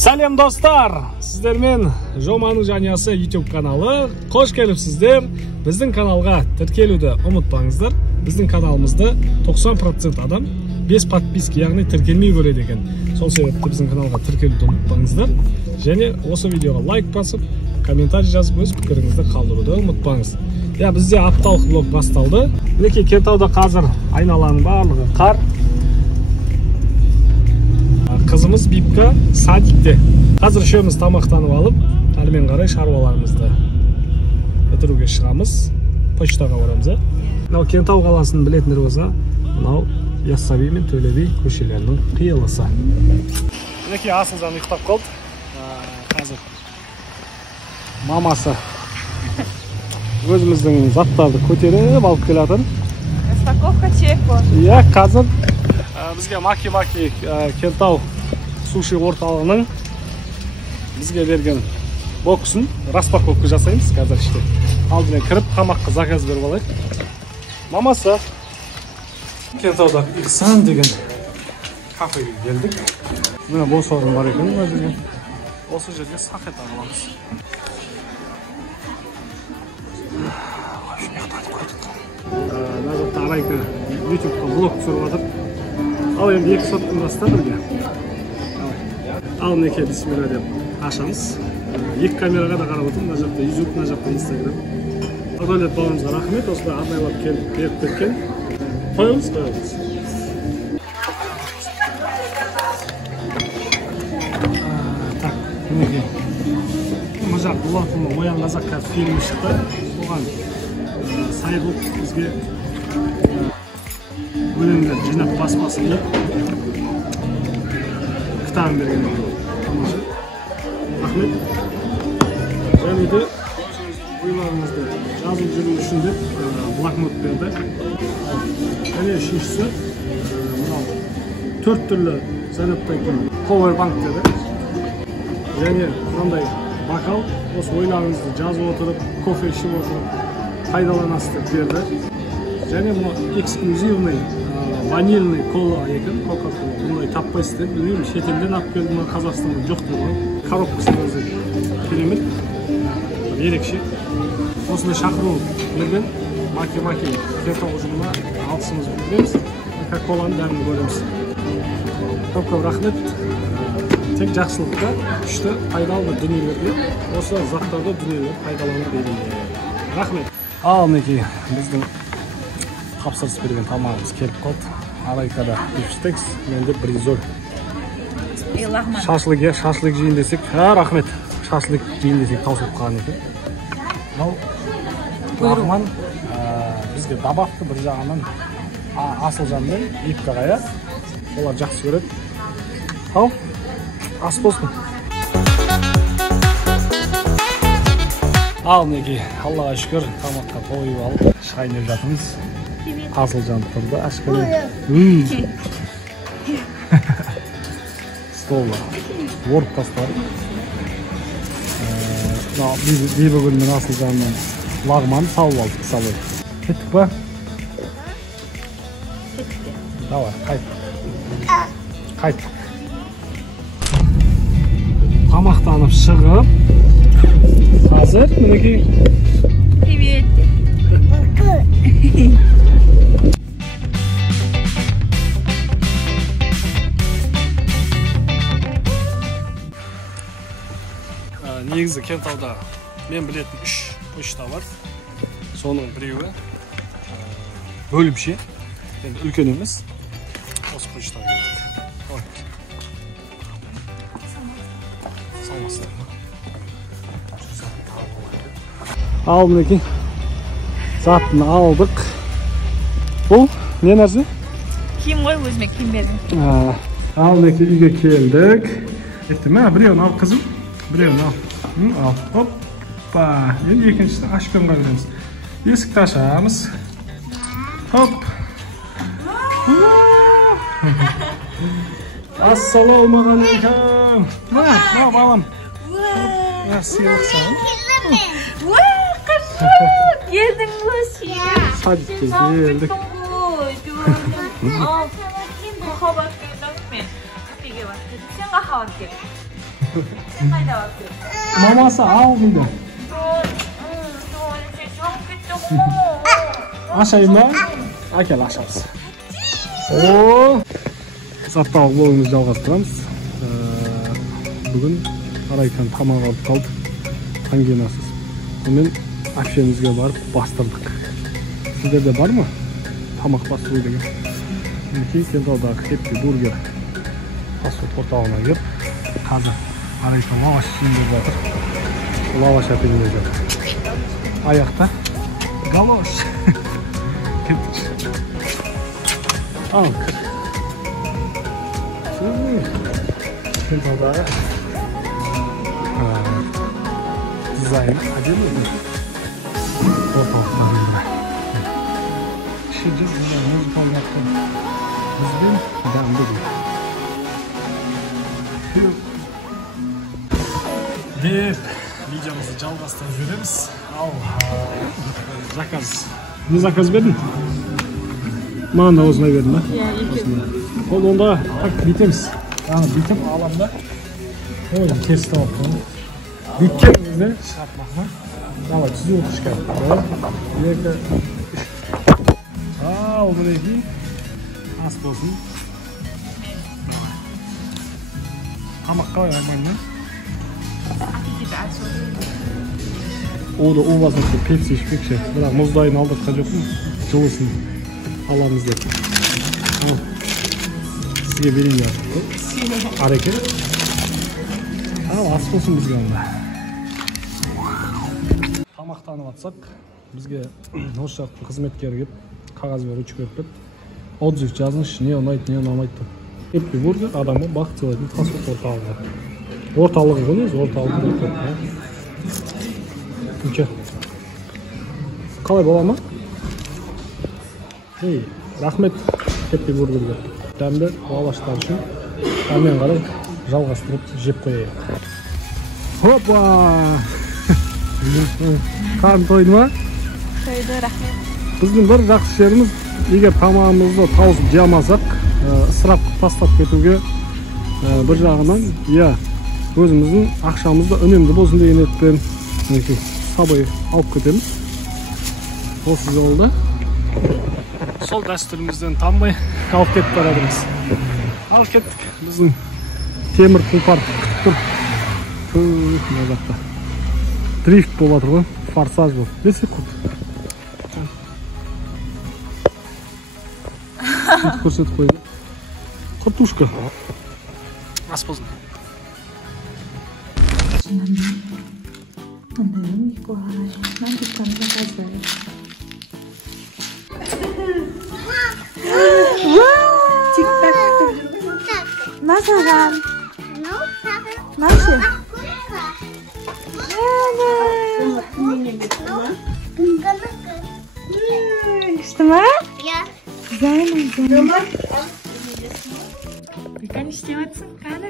Сәлем достар, сіздермен Жоманың жанясы YouTube каналы. Қош келіпсіздер. Біздің каналға тіркелуді ұмытпаңыздар. Біздің каналымызды 90% адам 5 подписки, яғни тіркелмей көреді екен. Сол себепті біздің каналға тіркелуді ұмытпаңыздар. Және осы видеоға лайк басып, комментарий жазып, өз пікіріңізді қалдыруды ұмытпаңыз. Бізде апталық блог басталды. Мінекей Кентауда қазір айналаның барлығы қар. Қызымыз Бипка садикте. Қазір үшеуміз тамақтанып алып, әрмен қарай шаруаларымызды бітіруге шығамыз. Почтаға барамыз. Мынау Кентау қаласын білетіндер болса, мынау Яссауи мен Төле би көшелерінің қиылысы. Мінекей Асылжан ұйықтап қалды. Қазір мамасы өзіміздің заттарды көтеріп алып келеді. Распаковка чеку. Қазір бізге Маки Кентау суши орталығының бізге берген боксын распаковка жасаймыз қазір іште. Алдымен кіріп тамаққа заказ беріп алайық. Мамасы Кентаудағы Ихсан деген кафеге келдік. Мына бос орын бар екен мына жерге. Осы жерге сақет аламыз. Мына жақта Арайка YouTube-қа блог түсіріп жатыр. Ал енді 2 соттың баста бірге. Ал неке бисмилла деп ашамыз. 2 камераға да қарап отырмын. Мына жақта YouTube, мына жақта Instagram. Адалет бауырымызға рахмет. Осылай арнайлап келіп беріп кеткен. Қойыңыз. Так, мінекей. Мына жақ Дулатұлы Оян Қазақ фильмі шықты. Оған сайғылып бізге өлеңдер жинап баспасы келіп кітабын берген тамаша. Рахмет. Және де ойларыңызды жазып жүру үшін деп блокнот берді. Және үшіншісі мынау 4 түрлі зарядтайтын Powerbank деді. Және мынандай бокал, осы ойларыңызды жазып отырып, кофе ішіп отырып пайдаланасыз деп берді. Және мұны эксклюзивный ванильный кола екен, кока-кола. Бұндай таппайсыз деп, білмеймін, шетелден алып келді ме, Қазақстанда жоқ деп. Коробкасында өзі керемет, ерекше. Осындай шақыру берген Маки Кентау ұжымына алғысымызды білдіреміз. Кока-коланың дәмін көреміз. Көп рахмет. Тек жақсылықта, күшті, пайдалы дүниелерге, осы заттарды дүниелер пайдаланып береді. Рахмет. Ал мінекей біздің тапсырыс берген тамағымыз келіп қалды. Арайкада бифштекс, менде бризоль. Шашлык жейін десек, рахмет. Шашлык жейін десек таусылып қалған екен. Мынау лағман бізге добавка бір жағынан Асылжан мен Бипкаға. Олар жақсы көреді. Ал, ас болсын. Ал мінекей, Аллаға шүкір, тамаққа тойып алып, шайнап жатырмыз. Асылжан тұрды, ашқылы. Столы орып тастады. Бейбі күнмен Асылжанның лағманы салып алдық салып. Кеттік ба? Кеттік. Давай, қайт. Тамақтанып шығып, қазір мінекей. Привет. Негізі Кентауда мен білетін 3 почта бар. Соның біреуі бөлімше. Енді үлкен емес. Осы почтаға келдік. Салмастар. Ал мінекей. Затын алдық. Бұл не нәрсе? Киім ғой, өзіме киім бердім. Ал мінекей үйге келдік. Еттім, біреуін ал қызым. Біреуін ал. Ал, хоппа. Енді екіншісі ашпен қайырамыз. Есікті ашамыз. Хоп. Ассалаумағалейкум. Ма, балам. Сыйлық саған. Қыршық, елдің өсі. Садикке келдік. Ал, сен қахабат келдің мен. Кафеге баттым. Сен қахабат келдің. Maması al dedi. Aşayım mı? Akel aşağısı. Oo. Sattağlı oyunumuzu жалғастырамыз. Bugün arayken tamam alıp kaldık. Hangi nasıl? Hemen akşamımızga barıp bastırdık. Sizlerde var mı? Tamak bastırıyor деген. Şimdi Kental'dagi Happy Burger fast-food portalına girip hazır. Arayken lavaş şimdi batır. Lavaş atayım dedi. Ayakta galoş. Al kır. Kental'dagi dizayn acemi mi? Ortalıklarında. Şimdi muzikal yaptım. Muzikal damdı değil. Hep videomuzu жалғастырып жүреміз. Ал заказ. Ne zakaz verdin? Bana da osuna verdin ha? Ya, iki. Ol onda tak bitemiz. Yani bitip alamda. Oğlum test yaptım. Bitkemizde şartmakla. Давай tuzu oturuşken. Böyle. Oldu neki. Az olsun. Tamak kalıyor hemen. O da o vaziyette Pepsi içmekçe. Bırak muzdayını aldırtkan yok mu? Çoğusun. Alamız dedi. Sizge vereyim ya. Hareket. Az olsun bizge onda. Tamaqtanып atsak, bizge осы жақтың қызметкері келіп, қағаз бер өчіп беріп, отзыв жазыңызшы, не ұнайды, не ұнамайды деп. Happy Burger адамға бақыт сыйлайтын фастфуд орталығы. Орталығы ғой өзі, орталығы деп. Үке. Қалай бола ма? Ей, рахмет Happy Burgerге. Дәмді лаваштар үшін әрмен қарай жалғастырып жеп қояйық. Hoppa! Qarın toydu ma? Toydu, rahmet. Біздің бір жақсы жеріміз, егер тамағымызды тауысып жей алмасақ, ысырап тастап кетуге бір жағынан, өзіміздің ақшамызды үнемді болсын деген ниетпен сабай алып кетеміз. Осы жолда сол дәстүрімізден танбай алып кетіп баратырмыз. Алып кеттік. Біздің темір тұлпар күтіп тұр. Мына жақта дрифт болып жатыр ғой, форсаж болып. Не секунд. Көрсетіп қойды. Картошка. Ас болсын. Nasıl? Nasıl? İşte mi? Güzel mi? Sen işliyorsun kanka.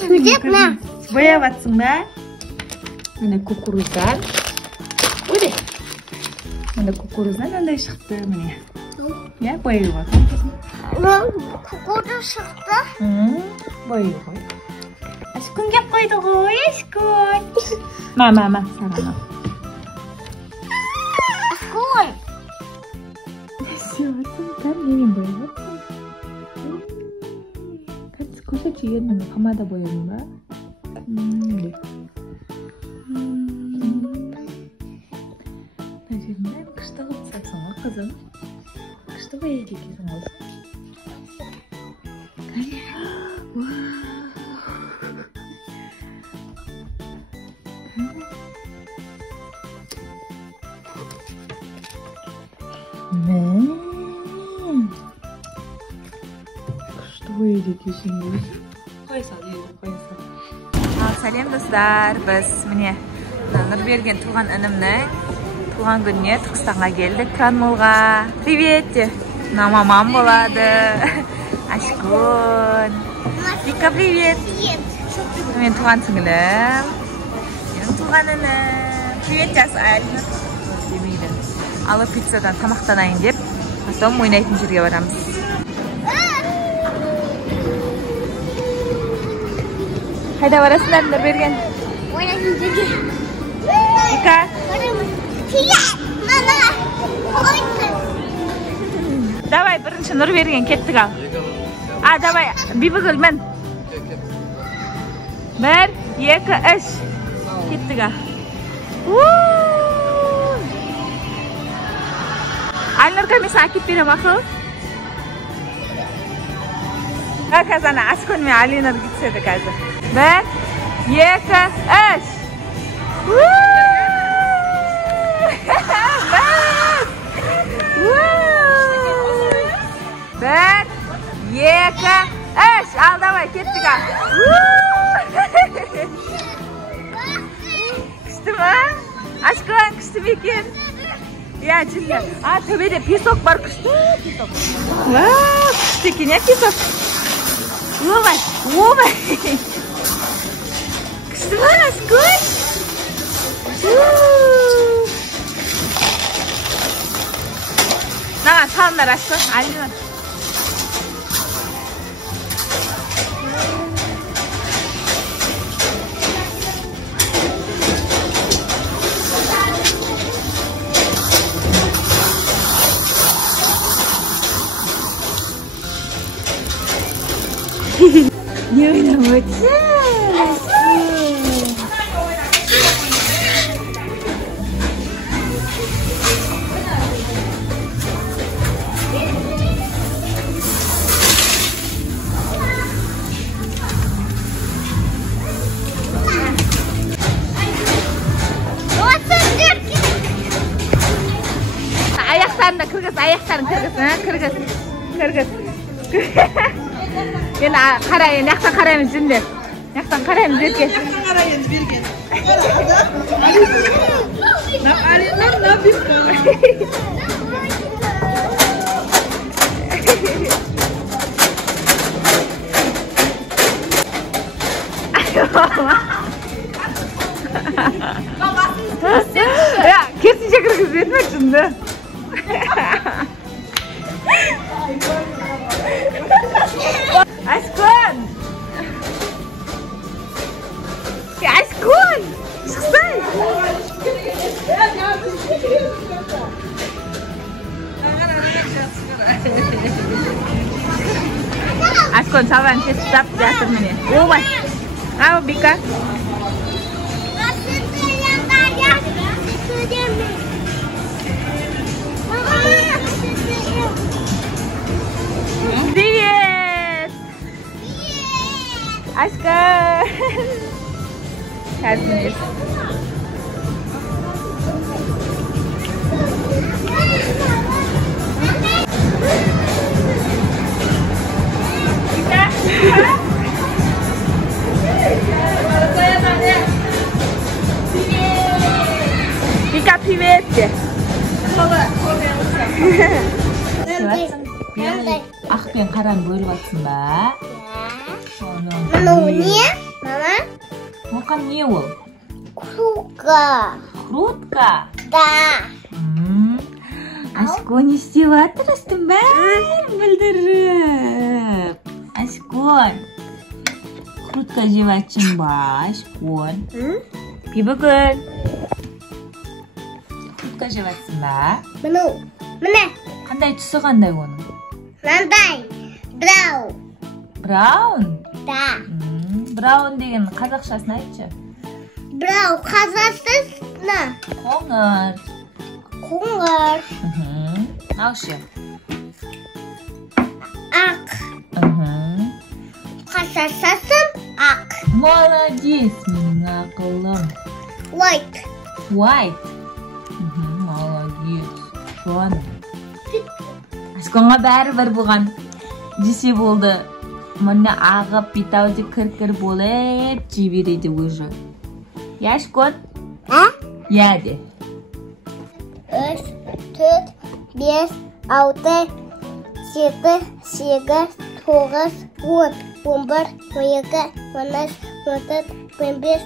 Sıcak mı? Boyayacaksın da. Mana kukuruzdan. Öyle. Mana kukuruzdan öyle çıktı mı? Ya boyayacaksın. Kukuruz çıktı. Boyayacaksın. Aşkın gel koydu koy aşkın. Mama sana. Koy. Nasıl? Sen neyin boyayacaksın? Koşa çiğdin mi? Kamada boyadın mı? Naciye'nden kışta olsaksın o kızım. Kışta boyayacaksın olsun. Что едете şimdi? Сәлем достар, біз міне Нұрберген туған інімнің туған күніне Түркістанға келдік, Кранмолға. Привет! Мамам болады. Ашкон. Вика, привет! Мен туған сіңілім. Менің туған інім. Привет жасар. Демейді. Алып пиццадан тамақтанайын деп, потом ойнайтын жерге барамыз. Hayda varasınlar Nurbergen. Oynasın çünkü. Vika. Mama. Koysun. Davay birinchi Nurbergen ketdik al. Davay bir bugül men. 1, 2, 3. Ketdik al. Aynur kami sakit bir bakıl. Kazana aşkın mı Alinur gitseydi kazı. 1, 2, 3. Bir, 2, 3. Al davay kettik al. Kıştı mı? Aşkın kıştı mı ekan? Ya cilla. Tövbede pisok var kıştı. Pisok. Kıştı ekan ya pisok. Ovay. Kıştı mı aşkın? Nana salınlar aşkın. Alinur. Ne oynamışsın? Ayaklarını da kırgız, ayaklarını kırgız. Kırgız. Yine karayın, yaktan karayın zinde. Yaktan karayın zirke. Yaktan karayın zirke. Ne yapayım? Ne yapayım? Ya kesince kırgız etme şimdi. Aşkın! Ya aşkın! Çıksın! Aşkın savan kesip jatır mene. Ovay. Ayo Bika. Привет! Aşkın! Kalbimiz. Vika привет! Akben karan bölüp atsın ba. Mama o niye? Mama? Okan niye ol? Krutka. Krutka. Da. Aşkın isteyatırıstın ben bildirip. Aşkın. Krutka jevachim ba aşkın. Bir bakın. Krutka jevachim ba. Mana? Qanday tusi qanday onun? Nanday. Brown. Brown. Da. Brown degan қазақшасын aytchi. Brown қазақшасы. Qo'ng'ir. Qo'ng'ir. Yaxshi. Aq. Qasasasim aq. Молодец, mening aqllim. White. White. Молодец. Son. Aşkınga baribir bo'lgan dese bo'ldi. Mana ag'ib bitavji kir bo'lib jiberedi o'zi. Yashkon? Ha? Yadi. 3, 4, 5, 6, 7, 8, 9, 10, 11, 12, 13, 14, 15,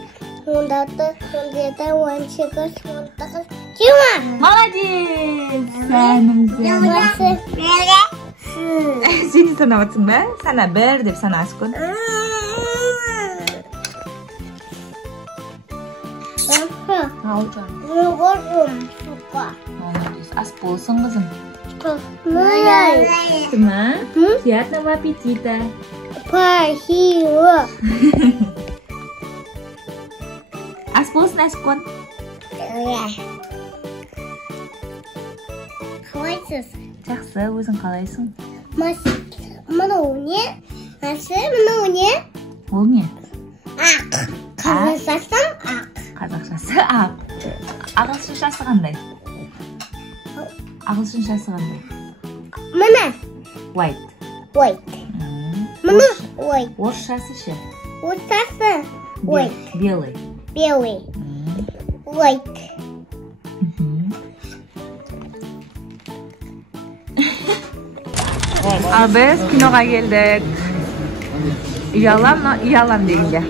16, 17, 18, 19, 20. Молодец. Sen Seni sanavatın be. Sana ber deb sanasın. Haucan. Nugurum suka. Молодец. Asbolsun kızım. Nurul. Teman. Приятного аппетита. Пахио. Asbolsun Askon. Қалайсыз? Жақсы, өзің қалайсың? Мынау не? Мынау не? Ол не? Ақ. Қазақшасы ақ. Қазақшасы ақ. Ағылшыншасы қандай? Ағылшыншасы қандай? Мына White. white. Мына white. Орысшасы ше? Орысшасы white. Белый. Белый. White. Al biz kinoga keldik. Uyalam deganga.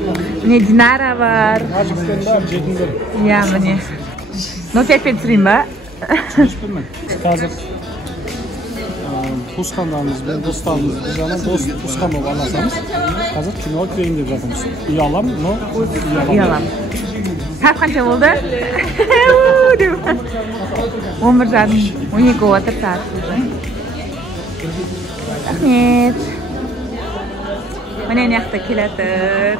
Mine Dinara var. Ya mine. No tepet süreyim ba. Қазір туысқандарымызбен достарымызбен жаңа дос туысқан болып араласамыз. Қазір киноға кірейін деп жатырмыз. Ұялам, но Uyalam. Saat qancha bo'ldi? 11:00, 12 o'tir saat. Rahmat. Mana bu yoqda keladir.